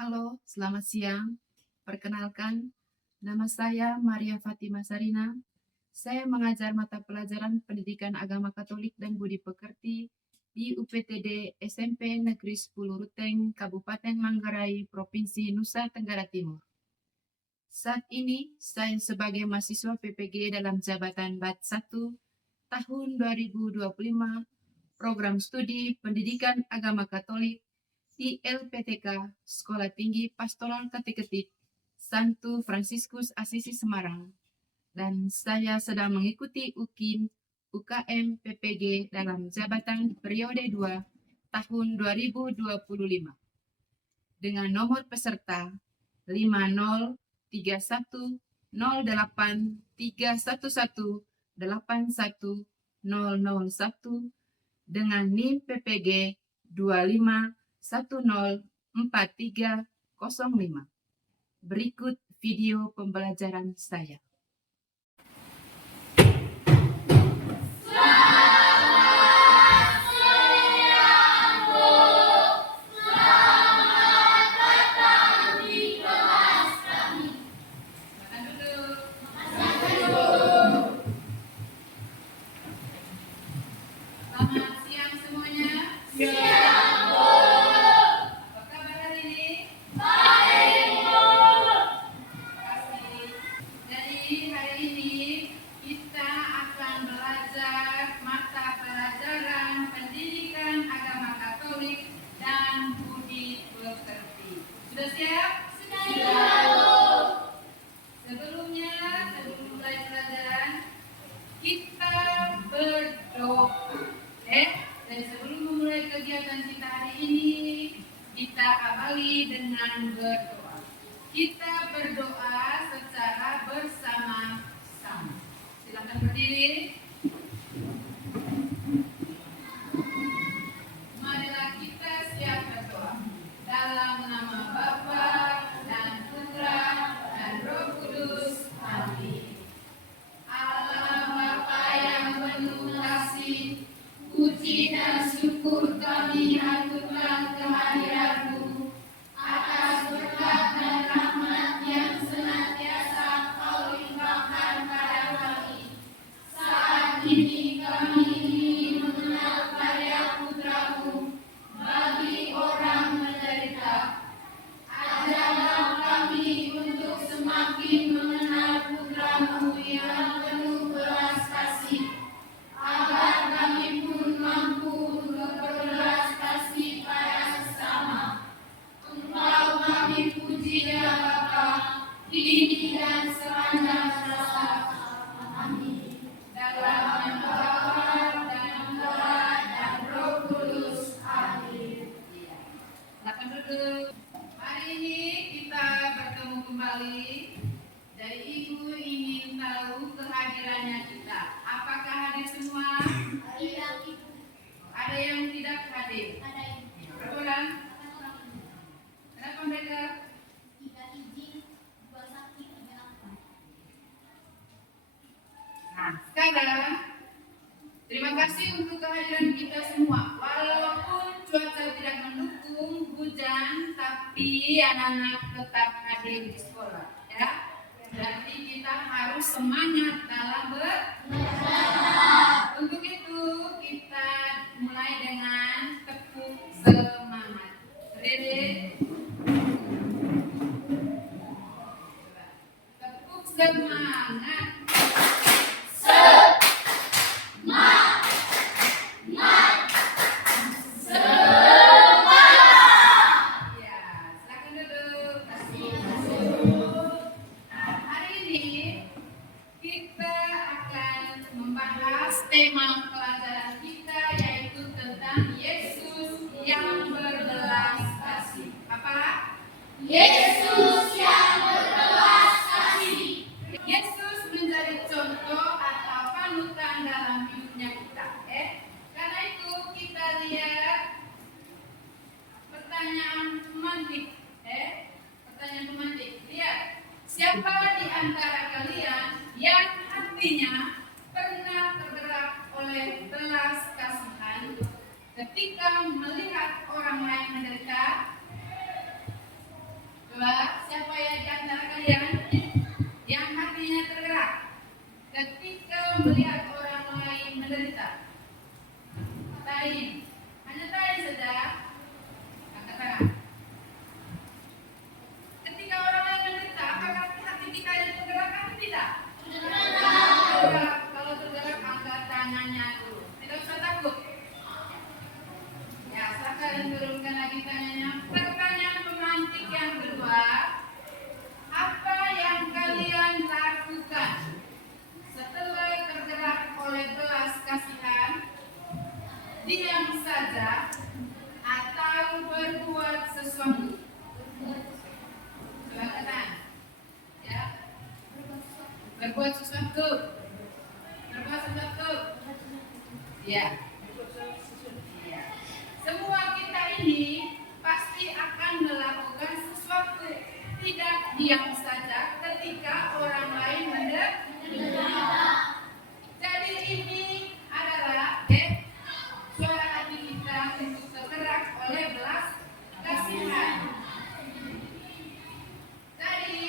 Halo, selamat siang. Perkenalkan, nama saya Maria Fatima Sarina. Saya mengajar mata pelajaran Pendidikan Agama Katolik dan Budi Pekerti di UPTD SMP Negeri 10 Ruteng, Kabupaten Manggarai, Provinsi Nusa Tenggara Timur. Saat ini, saya sebagai mahasiswa PPG dalam jabatan BAT 1 tahun 2025, Program Studi Pendidikan Agama Katolik di LPTK Sekolah Tinggi Pastoral Kateketik Santo Fransiskus Asisi Semarang, dan saya sedang mengikuti UKM PPG dalam jabatan periode 2 tahun 2025 dengan nomor peserta 50313118101 dengan NIM PPG 25104305. Berikut video pembelajaran saya. Selamat siang semuanya. Apa kabar hari ini? Jadi hari ini kita akan belajar mata pelajaran Pendidikan Agama Katolik dan Budi Pekerti. Sudah siap? Sebelum mulai pelajaran, kita berdoa. Dan sebelum memulai kegiatan kita hari ini, kita awali dengan berdoa. Kita berdoa secara bersama-sama. Silakan berdiri. Marilah kita siap berdoa. Dalam nama Bapa dan Putra dan Roh Kudus. Amin. Allah Bapa yang penuh kasih, puji dan syukur kami haturkan kehadirat-Mu atas berkat dan rahmat yang senantiasa Kau limpahkan pada kami. Saat ini kami ingin mengenal karya Putra-Mu bagi orang menderita. Ajarlah kami untuk semakin mengenal Putra-Mu yang penuh belas kasih, agar kami pun mampu untuk berbelas kasih pada sesama. Engkau kami puji ya Bapa, kini dan sepanjang masa. Amin. Dalam nama Bapa dan Putra dan Roh Kudus. Amin. Silakan duduk. Hari ini kita bertemu kembali. Dari Ibu ingin tahu kehadirannya kita. Apakah hadir semua? Ada yang tidak hadir? Berapa orang? Kenapa mereka? Nah, sekarang terima kasih untuk kehadiran kita semua. Walaupun cuaca tidak mendukung, hujan, tapi anak-anak tetap hadir di sekolah, ya. Berarti kita harus semangat dalam belajar. Untuk itu kita mulai dengan tepuk semangat. Ready? Tepuk semangat. Tema pelajaran kita yaitu tentang Yesus yang berbelas kasih. Apa? Yesus yang berbelas kasih. Yesus menjadi contoh atau panutan dalam hidupnya kita. Karena itu kita lihat pertanyaan pemantik. Pertanyaan pemantik. Lihat, siapa di antara kalian yang hatinya pernah tergerak oleh belas kasihan ketika melihat orang lain menderita? kalian yang hatinya tergerak ketika melihat orang lain menderita? Tadi, hanya tadi saja. Angkat tangan. Ketika orang lain menderita, apakah hati kita yang tergerak atau tidak? Tergerak. Kalau tergerak, angkat tangannya dulu. Tidak usah takut. Ya, sekarang turunkan lagi tangannya. Pertanyaan pemantik yang kedua, apa yang kalian lakukan setelah tergerak oleh belas kasihan? Diam saja atau berbuat sesuatu? Silakan. Ya. Berbuat sesuatu. Berbuat sesuatu. Ya. Semua kita ini pasti akan melakukan sesuatu. Tidak diam saja ketika orang lain menderita. Jadi ini adalah suara hati kita untuk tergerak oleh belas kasihan. Jadi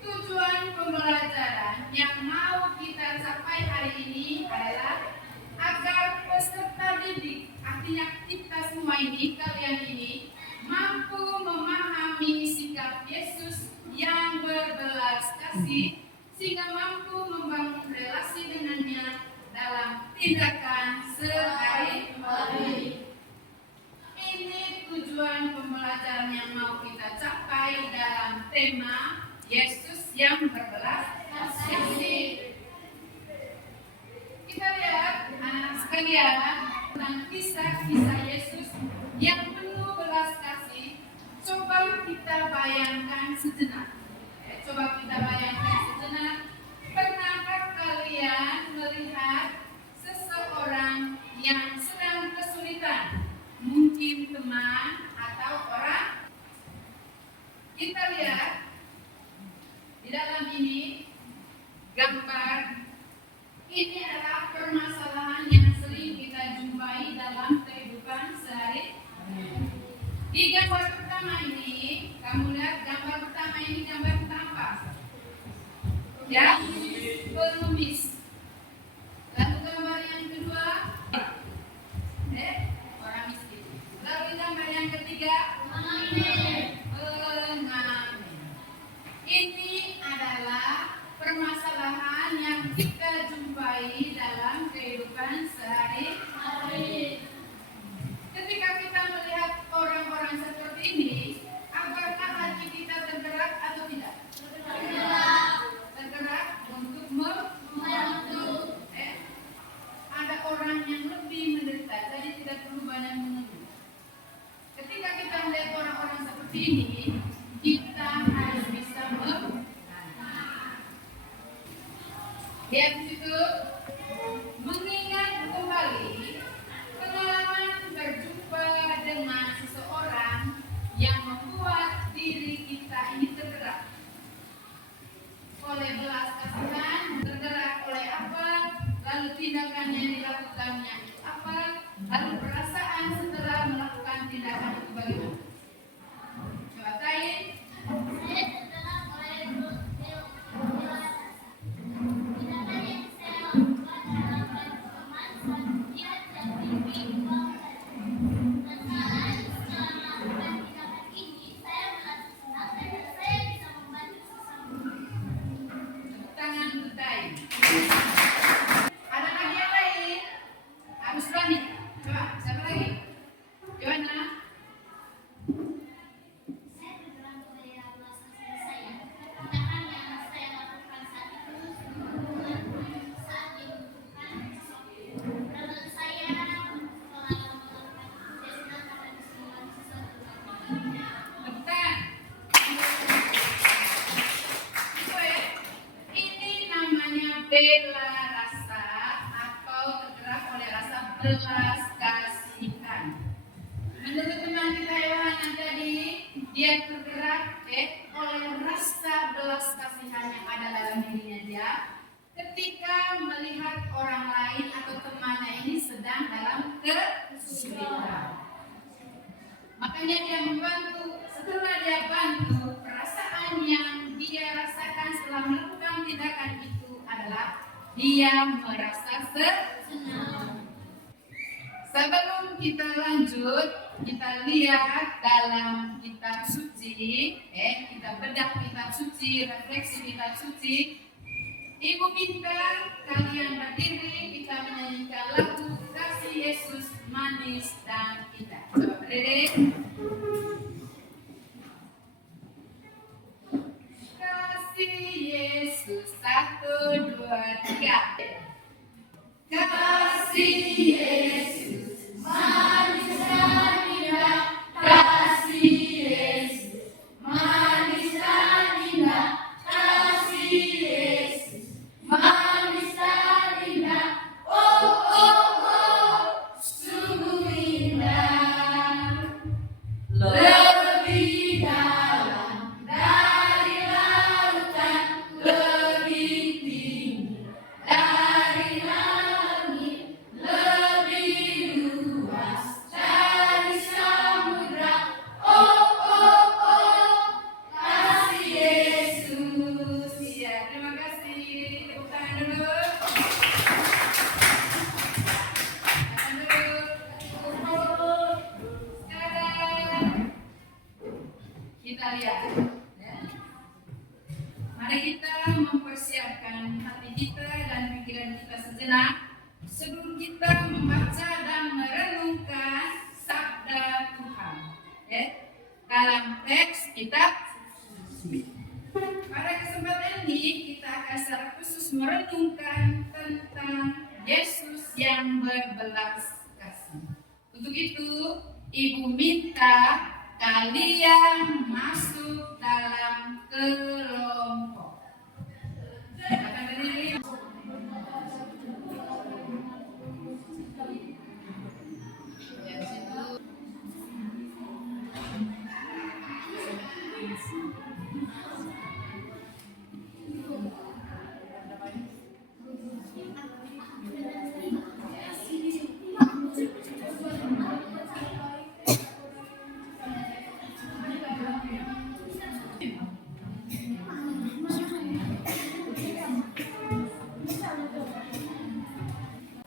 tujuan pembelajaran yang mau kita capai hari ini adalah agar peserta didik, artinya kita semua ini, kalian ini, mampu memahami sikap Yesus yang berbelas kasih, sehingga mampu membangun relasi dengannya dalam tindakan sehari-hari. Ini tujuan pembelajaran yang mau kita capai dalam tema Yesus yang berbelas kasih. Kita lihat anak-anak sekalian tentang kisah-kisah Yesus yang penuh belas kasih. Coba kita bayangkan sejenak. Pernahkah kalian melihat seseorang yang sedang kesulitan? Mungkin teman atau orang. Kita lihat di dalam ini gambar. Ini adalah permasalahan yang sering kita jumpai dalam kehidupan sehari-hari. Di gambar pertama ini, kamu lihat gambar pertama ini gambar tentang apa? Ya, pengemis. Lalu gambar yang kedua, orang miskin. Lalu gambar yang ketiga, pengamen. Ini adalah permasalahan yang kita jumpai dalam kehidupan sehari-hari. Ketika kita melihat orang-orang seperti ini, apakah hati kita tergerak atau tidak? Tergerak untuk membantu. Ada orang yang lebih menderita, jadi tidak perlu banyak menunggu. Ketika kita melihat orang-orang seperti ini, kita harus bisa membantu. Lihat di situ, mengingat kembali pengalaman berjumpa dengan seseorang yang membuat diri kita ini tergerak oleh belas kasihan, tergerak oleh apa, lalu tindakan yang dilakukannya itu apa, lalu perasaan setelah melakukan tindakan itu bagaimana? Coba tanya. Bela rasa atau tergerak oleh rasa belas kasihan. Menurut teman kita Yohanan tadi, dia tergerak oleh rasa belas kasihan yang ada dalam dirinya dia ketika melihat orang lain atau temannya ini sedang dalam kesulitan. Makanya dia membantu. Setelah dia bantu, perasaan yang dia rasakan Dia merasa senang. Sebelum kita lanjut, kita lihat dalam kitab suci, kita bedah kitab suci, refleksi kitab suci. Ibu minta kalian berdiri, kita menyanyikan lagu Kasih Yesus Manis dan Indah. Coba berdiri. Kasih Yesus, 1, 2, 3. Kasih Yesus manis dan indah, kasih Yesus manis dan indah, kasih Yesus manis dan indah, oh oh oh, sungguh indah, lebih dalam dari lautan, lebih tinggi dari langit, lebih luas dari samudra, oh oh oh, kasih Yesus. Ya, terima kasih. Tepuk tangan dulu. Tangan dulu. Sekarang kita lihat. Mari kita mempersiapkan hati kita dan pikiran kita sejenak sebelum kita membaca dan merenungkan sabda Tuhan. Dalam teks kitab suci. Pada kesempatan ini kita akan secara khusus merenungkan tentang Yesus yang berbelas kasih. Untuk itu, Ibu minta kalian masuk dalam kelompok. Akan berdiri.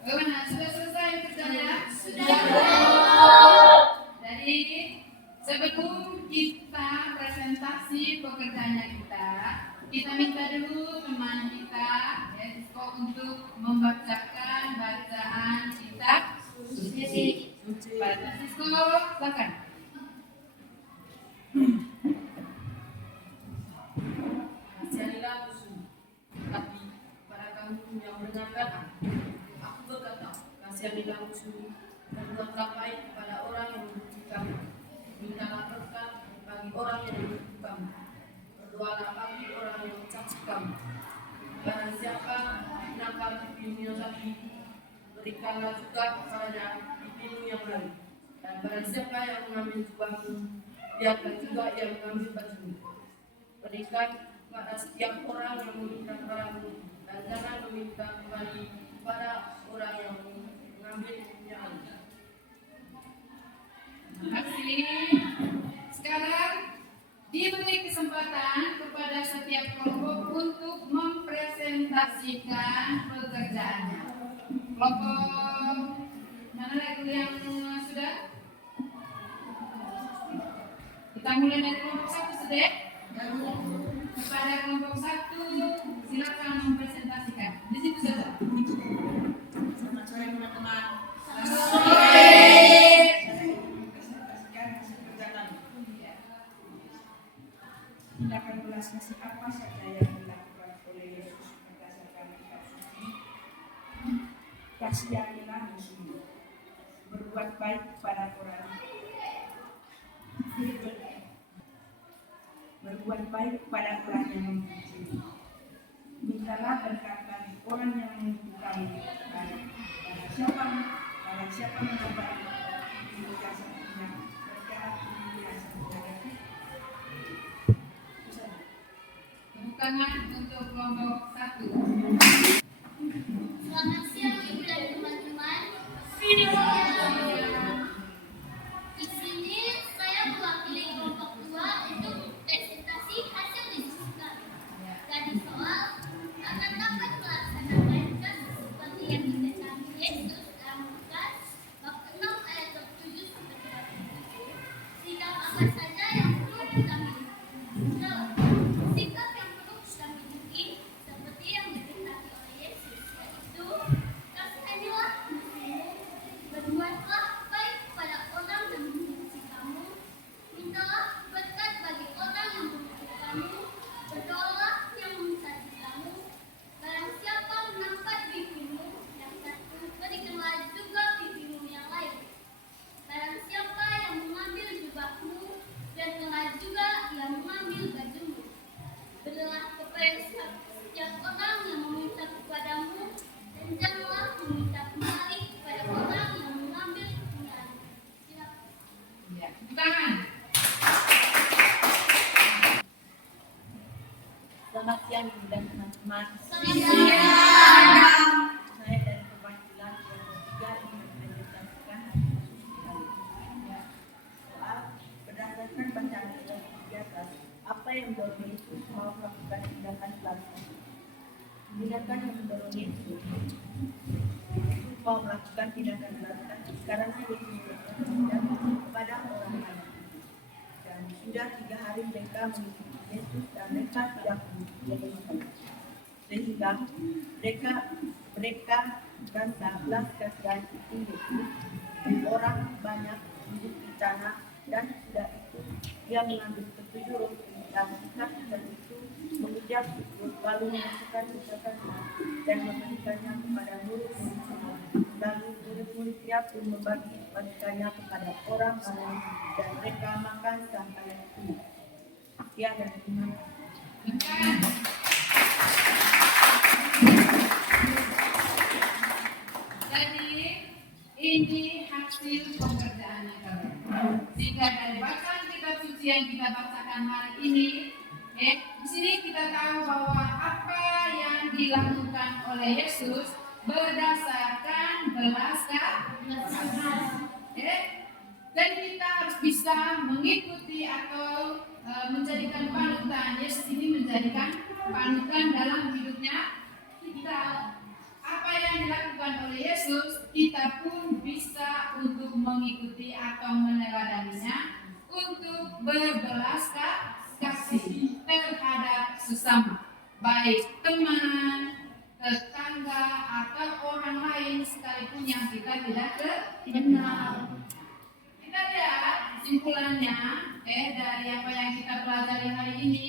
Bagaimana? Sudah selesai kerjanya? Sudah. Jadi sebelum kita presentasi pekerjaannya kita minta dulu teman kita untuk membacakan bacaan kitab suci. Pak Francisco, silakan. Kasihanilah musuh, tapi pada kamu yang mendengarkan aku berkata, kasihanilah musuh dan buatlah baik kepada orang yang membenci kamu. Mintalah berkat bagi orang yang membenci kamu. Berdoalah bagi orang yang mencaci kamu. Barang siapa menangkap pipimu yang sakit, berikanlah juga kepadanya pipimu yang lain. Dan barang siapa yang mengambil jubahmu, biarkan juga yang mengambil bajumu. Berikan kepada setiap orang yang meminta kepadamu, dan jangan meminta kembali kepada orang yang mengambil punyaan. Terima kasih. Sekarang diberi kesempatan kepada setiap kelompok untuk mempresentasikan pekerjaannya. Kelompok mana lagi yang sudah? Kita mulai dari kelompok 1 sudah. Kepada kelompok 1 silakan mempresentasikan. Di situ saja. Selamat sore teman-teman. Tindakan belas kasih apa saja yang dilakukan oleh Yesus berdasarkan kitab suci? Kasihanilah musuhmu, berbuat baik kepada orang, berbuat baik kepada orang yang membenci. Mintalah berkat bagi orang yang membutuhkan. Barang siapa mencobai hidup jasa punya, berkat dunia sebenarnya. Tepuk tangan untuk kelompok 1. Selamat siang Ibu dan teman-teman. Di sini saya mewakili kelompok 2 untuk presentasi hasil diskusi kami. Tadi soal akan dapat melaksanakan Selamat siang Ibu dan teman-teman. Saya dari perwakilan kelompok 3 ingin menjelaskan soal berdasarkan bacaan kelompok 3 apa yang mendorong Yesus mau melakukan tindakan selanjutnya. Tindakan yang mendorong Yesus mau melakukan tindakan selanjutnya karena Yesus bertindak kepada orang lain. Dan sudah 3 hari mereka mengikuti Yesus dan mereka tidak menemukan. Sehingga mereka merasa belas kasihan itu Yesus. Orang banyak duduk di tanah dan sudah itu dia mengambil 7 roti dan ikan itu mengucap syukur lalu memasukkan ucapan dan memberikannya kepada murid-murid. Lalu murid-muridnya pun membagikannya kepada orang lain dan mereka makan sampai itu. Sekian dan terima kasih. Jadi ini hasil pekerjaannya kalian. Jika dari bacaan kitab suci yang kita bacakan hari ini, di sini kita tahu bahwa apa yang dilakukan oleh Yesus berdasarkan belas kasihan. Dan kita harus bisa mengikuti atau menjadikan panutan. Yesus ini menjadikan panutan dalam hidupnya kita. Apa yang dilakukan oleh Yesus, kita pun bisa untuk mengikuti atau meneladaninya untuk berbelas kasih terhadap sesama, baik teman, tetangga, atau orang lain sekalipun yang kita tidak kenal. Kita lihat kesimpulannya dari apa yang kita pelajari hari ini.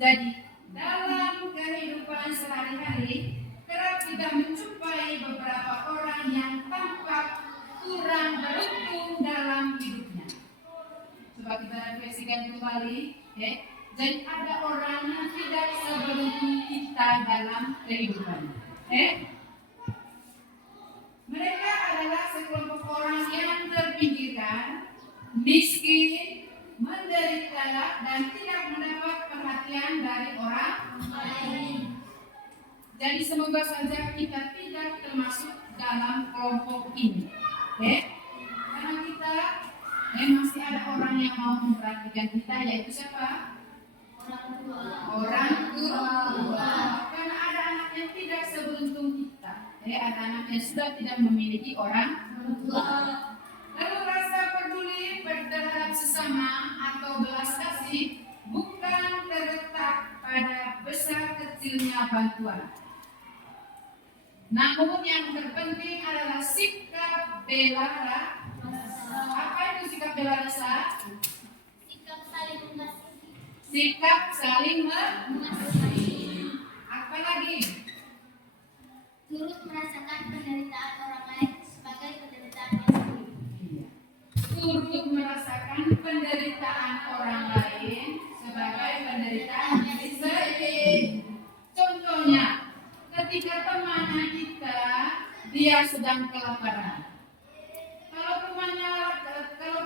Jadi dalam kehidupan sehari-hari kerap kita menjumpai beberapa orang yang tampak kurang beruntung dalam hidupnya. Coba kita refleksikan kembali. Jadi ada orang yang tidak seberuntung kita dalam kehidupan. Mereka adalah sekelompok orang yang terpinggirkan, miskin, menderita, dan tidak mendapat perhatian dari orang lain. Jadi semoga saja kita tidak termasuk dalam kelompok ini. Karena kita masih ada orang yang mau memperhatikan kita, yaitu siapa? Orang tua. Karena ada anak yang tidak seberuntung kita. Ada anak yang sudah tidak memiliki orang tua. Lalu rasa peduli terhadap sesama atau belas kasih bukan terletak pada besar kecilnya bantuan. Namun yang terpenting adalah sikap bela rasa. Apa itu sikap bela rasa? Sikap saling mengasihi. Sikap saling mengasihi. Apa lagi? Turut merasakan penderitaan orang lain sebagai penderitaan sendiri. Turut merasakan penderitaan orang lain sebagai penderitaan diri sendiri. Contohnya, ketika temannya kita dia sedang kelaparan. Kalau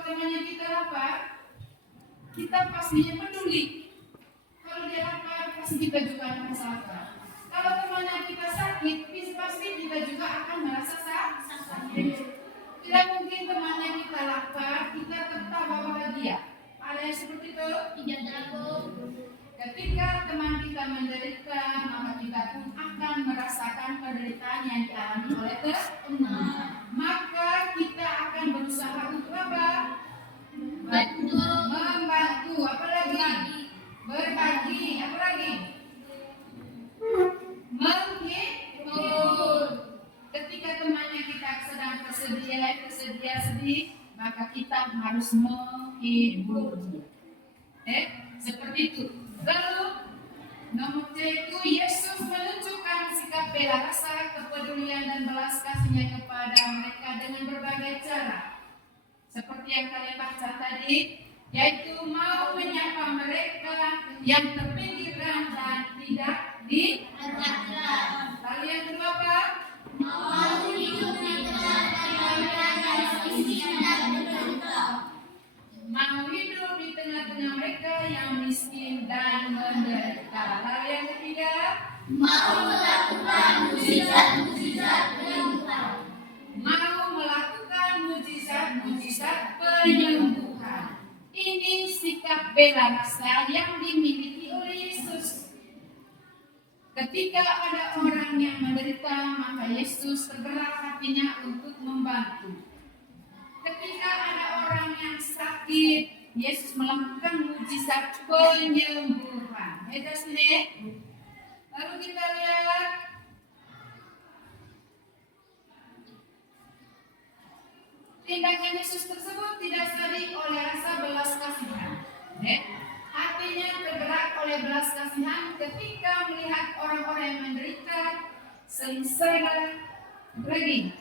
temannya kita lapar, kita pastinya peduli. Kalau dia lapar, pasti kita juga merasa lapar. Kalau temannya kita sakit, pasti kita juga akan merasa sakit. Tidak mungkin temannya kita lapar, kita tertawa bahagia. Ada yang seperti itu? Tidak takut. Ketika teman kita menderita, maka kita pun akan merasakan penderitaan yang dialami oleh teman. Maka kita akan berusaha untuk apa? Membantu. Apa lagi? Berbagi. Apa lagi? Menghibur. Ketika temannya kita sedang tersedia sedih, maka kita harus menghibur dia. Seperti itu. Lalu nomor C itu Yesus menunjukkan sikap bela rasa, kepedulian dan belas kasihnya kepada mereka dengan berbagai cara. Seperti yang kalian baca tadi, yaitu mau menyapa mereka yang terpinggirkan dan tidak diharapkan. Lalu yang kedua apa? Mau hidup di tengah-tengah yang miskin dan menderita. Mau hidup di tengah-tengah mereka yang miskin miskin dan menderita. Lalu yang ketiga, Mau melakukan mujizat-mujizat penyembuhan. mau melakukan mujizat-mujizat penyembuhan. Ini sikap bela rasa yang dimiliki oleh Yesus. Ketika ada orang yang menderita, maka Yesus tergerak hatinya untuk membantu. Ketika ada orang yang sakit, Yesus melakukan mujizat penyembuhan. Itu sini. Lalu kita lihat tindakan Yesus tersebut didasari oleh rasa belas kasihan. Hatinya tergerak oleh belas kasihan ketika melihat orang-orang yang menderita, sengsara, lagi,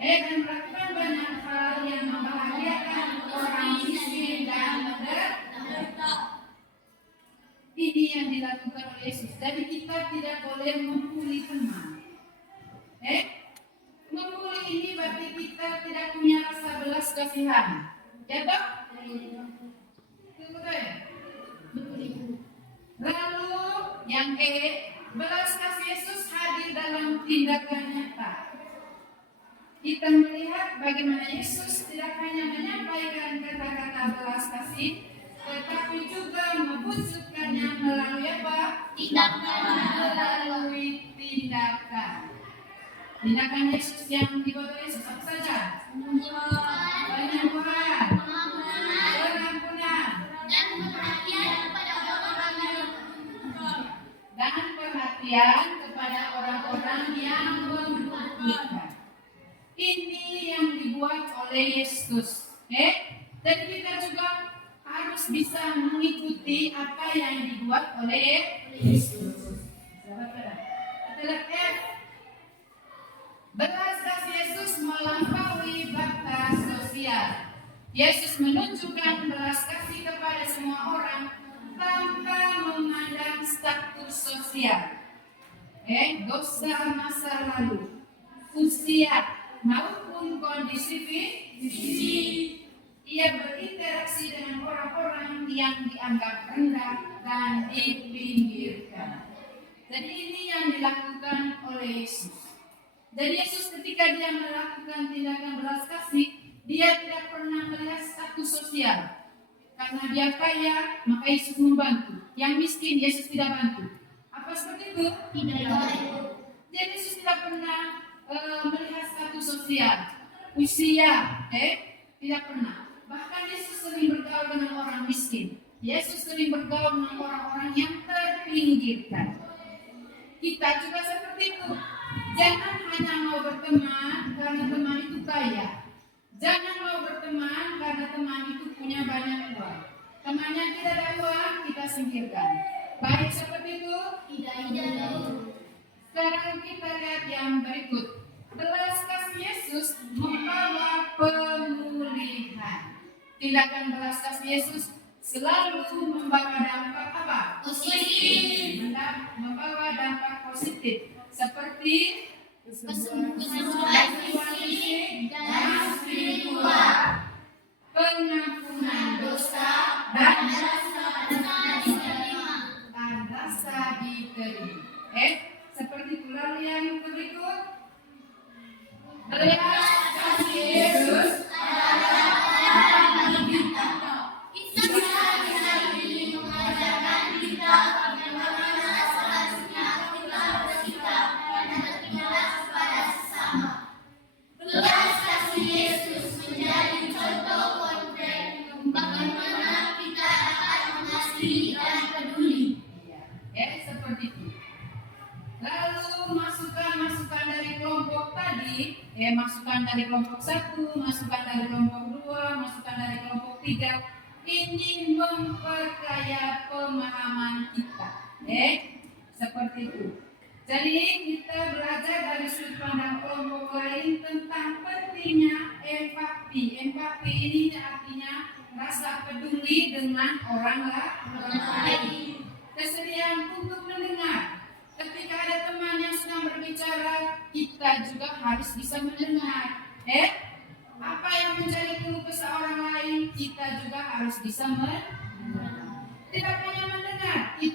dan melakukan banyak hal yang membahagiakan orang miskin dan menderita. Ini yang dilakukan oleh Yesus. Jadi kita tidak boleh memukuli teman. Memukuli ini berarti kita tidak punya rasa belas kasihan. Ya toh? Betul ya? Lalu yang belas kasih Yesus hadir dalam tindakan nyata. Kita melihat bagaimana Yesus tidak hanya menyampaikan kata-kata belas kasih, tetapi juga mewujudkannya melalui apa? Melalui tindakan. Tindakan Yesus yang dibuat oleh Yesus apa saja? Penyembuhan, pengampunan, Dan perhatian kepada orang-orang yang dan perhatian kepada orang-orang yang membutuhkan. Ini yang dibuat oleh Yesus. Dan kita juga harus bisa mengikuti apa yang dibuat oleh Yesus. Kita lihat F. Belas kasih Yesus melampaui batas sosial. Yesus menunjukkan belas kasih kepada semua orang tanpa memandang status sosial, dosa masa lalu, usia maupun kondisi fisik. Ia berinteraksi dengan orang-orang yang dianggap rendah dan dipinggirkan. Jadi ini yang dilakukan oleh Yesus. Dan Yesus ketika dia melakukan tindakan belas kasih, dia tidak pernah melihat status sosial. Karena dia kaya, maka Yesus membantu. Yang miskin, Yesus tidak bantu. Apa seperti itu? tidak. Jadi Yesus tidak pernah melihat status sosial, usia, tidak pernah. Bahkan Yesus sering bergaul dengan orang miskin. Yesus sering bergaul dengan orang-orang yang terpinggirkan. Kita juga seperti itu. Jangan hanya mau berteman karena teman itu kaya. Jangan mau berteman karena teman itu punya banyak uang. Temannya tidak ada uang, kita singkirkan. Baik seperti itu? Tidak. Sekarang kita lihat yang berikut. Belas kasih Yesus membawa pemulihan. Tindakan belas kasih Yesus selalu membawa dampak apa? Positif. Membawa dampak positif. Seperti Kesembuhan fisik dan spiritual. pengampunan dosa Dan dan rasa diterima. diterima. Seperti itu. Lalu yang berikut. Belas kasih Yesus Kisah ini mengajarkan kita bagaimana seharusnya kita bersikap dan bertindak kepada sesama. Belas kasih Yesus menjadi contoh konkret bagaimana kita dapat mengasihi dan peduli. seperti itu. Lalu masukan dari kelompok tadi, masukan dari kelompok 1, masukan dari kelompok 2, masukan dari kelompok 3, ini memperkaya pemahaman kita. Seperti itu. Jadi kita belajar dari sudut pandang kelompok lain tentang pentingnya empati. Empati ini artinya rasa peduli dengan orang lain. Kesediaan untuk mendengar. Ketika ada teman yang sedang berbicara, kita juga harus bisa mendengar. Apa yang menjadi keluh kesah orang lain, kita juga harus bisa mendengar. Tidak hanya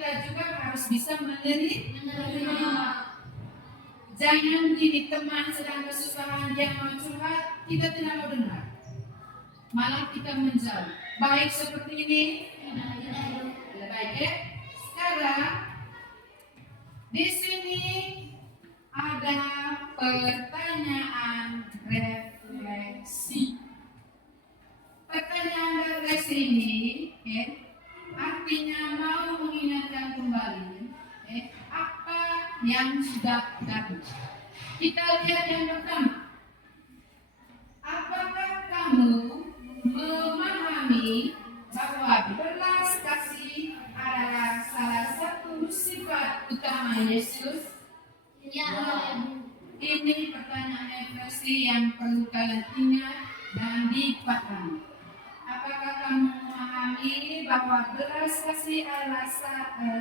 kita juga harus bisa menerima. Jangan begini, teman sedang kesusahan, dia mau curhat, kita tidak mau dengar. Malah kita menjauh. Baik seperti ini? Tidak baik ya? Sekarang di sini ada pertanyaan refleksi. Pertanyaan refleksi ini artinya mau mengingatkan kembali apa yang sudah terjadi. Kita lihat yang pertama. Apakah kamu memahami bahwa belas kasih adalah salah satu sifat utama Yesus? Ya. Ini pertanyaan refleksi yang perlu kalian ingat dan dipahami. Apakah kamu memahami bahwa belas kasih adalah satu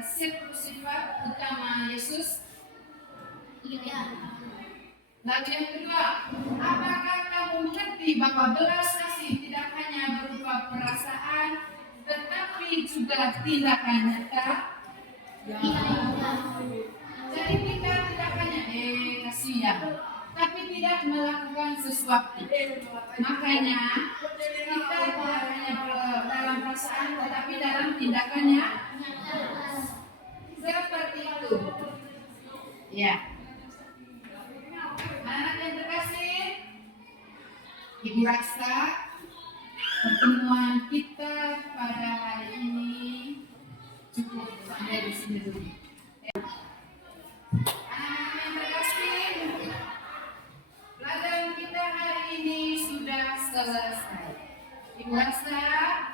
sifat utama Yesus? Ya. Lalu yang kedua, apakah kamu mengerti bahwa belas kasih tidak hanya berupa perasaan, tetapi juga tindakan nyata? Jadi kita tidak hanya kasihan, tapi tidak melakukan sesuatu. Makanya kita tidak hanya dalam perasaan, tetapi dalam tindakannya seperti itu. Ya. Anak yang terkasih, Ibu rasa pertemuan kita pada hari ini cukup sampai di sini dulu. Anak-anak yang terkasih, pelajaran kita hari ini sudah selesai. Ibu rasa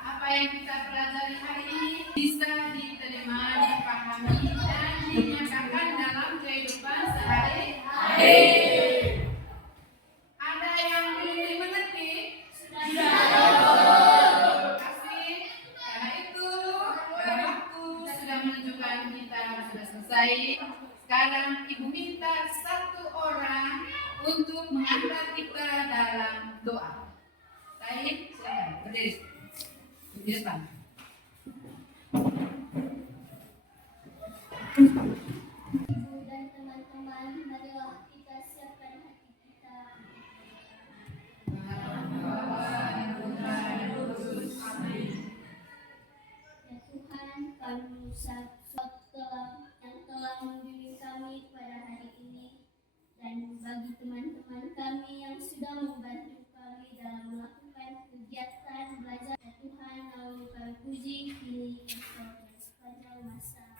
apa yang kita pelajari hari ini bisa diterima, dipahami, dan dinyatakan dalam kehidupan sehari-hari. Ada yang belum dimengerti? Sudah. Terima kasih. Karena itu, waktu sudah menunjukkan kita sudah selesai. Sekarang Ibu minta satu orang untuk mengantar kita dalam doa. Baik, silakan berdiri di depan. Ibu dan teman-teman, marilah kita siapkan hati kita. Ya Tuhan, kami yang telah membimbing kami pada hari ini, dan bagi teman-teman kami yang sudah membantu kami dalam melakukan kegiatan belajar. Ya Tuhan, lalu kami puji kini dan sepanjang masa.